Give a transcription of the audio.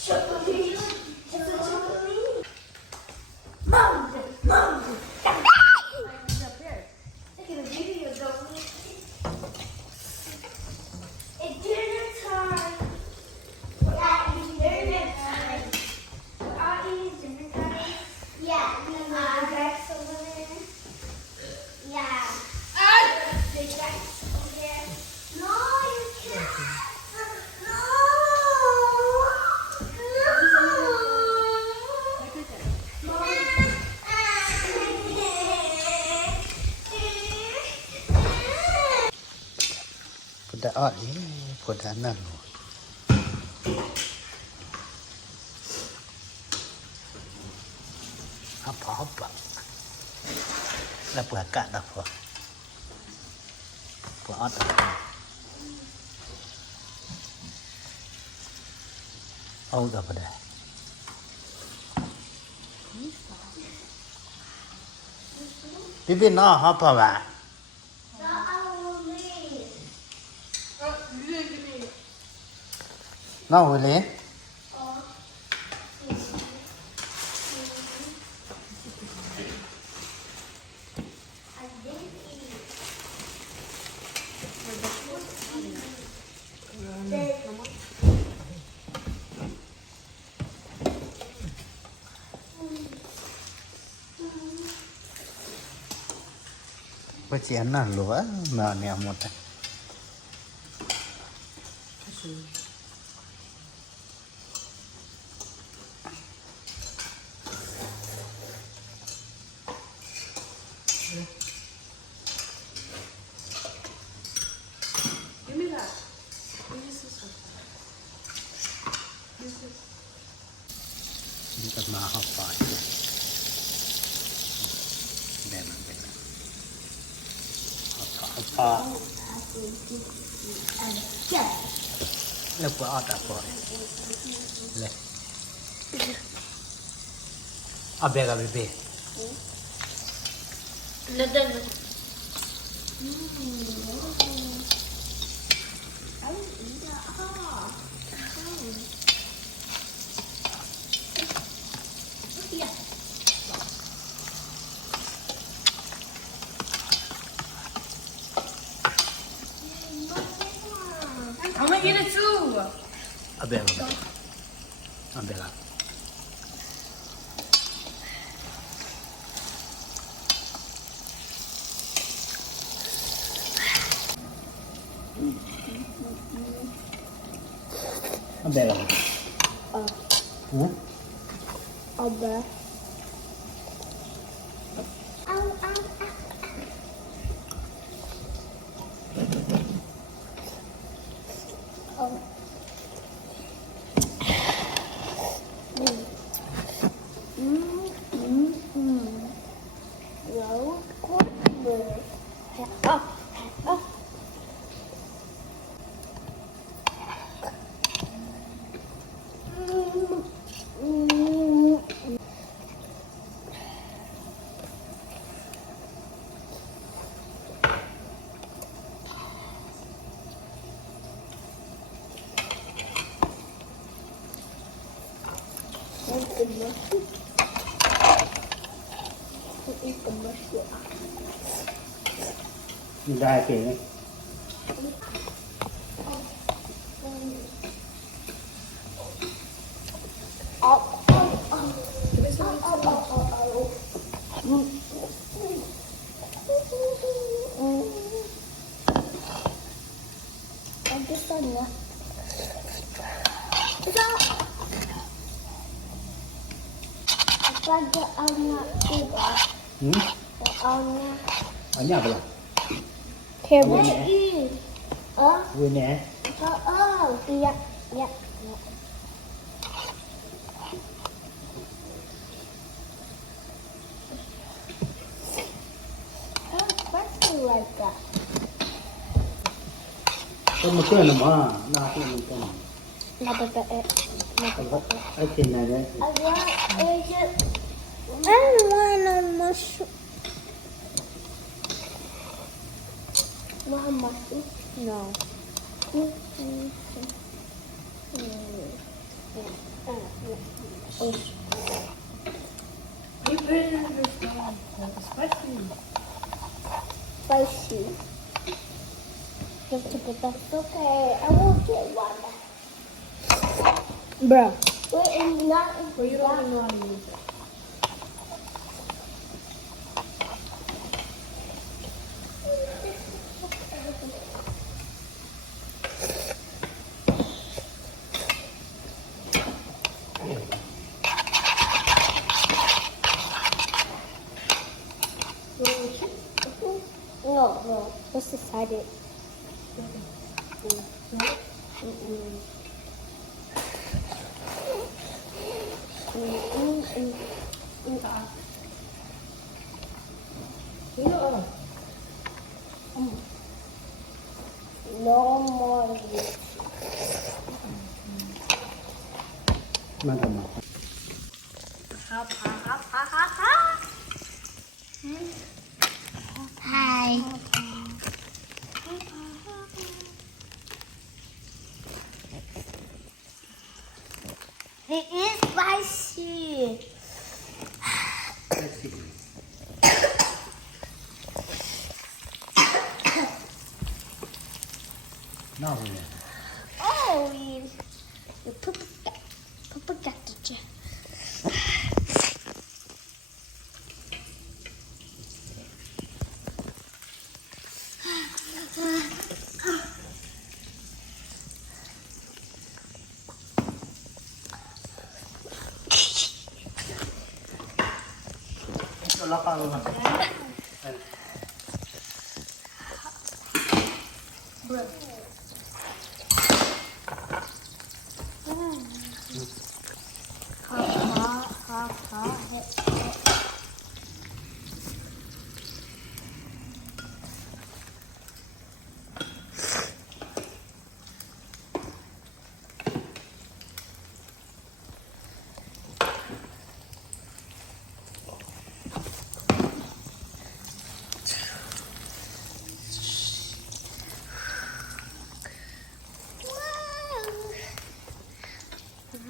Chocolate. It's a chocolate. Mom. Mom. Look at the video, don't we? It's dinner time. Yeah, it's dinner time. We're all eating dinner, guys. Yeah. Rex over there. Yeah. Big Rex over there. No, you can't. No. Put that on. Put that on. Apa. Dah buat kat dah buat. Buat dah. Oh, dah pada. Bibi nak apa ba? Nak boleh? Macam mana lu ah? Mana yang muda? Give me that. Use this one. Use this. Ini kan mahal pak. Benar. Apa? Lepas ada apa? Le. Abang bibi. Nada. I'm gonna eat it too. Abang. Abang. Abba. Dah ke? Pada anak kita, anak Ini apa lah? kebun Ini iya. Pasti like Kau mungkin nama, nak mungkin. Napa Oke, nanya. I wanna mushroom. Mushroom? No. You put it in your stomach. It's spicy. Spicy. Just to put that. Okay, I will get one. Bruh. Wait, and not. Well, you don't even know how to use it. No. Just decide it. No more. Man tama. Hi. It is spicy. No, really. Oh, you put that to Wala pa ako. Bruh.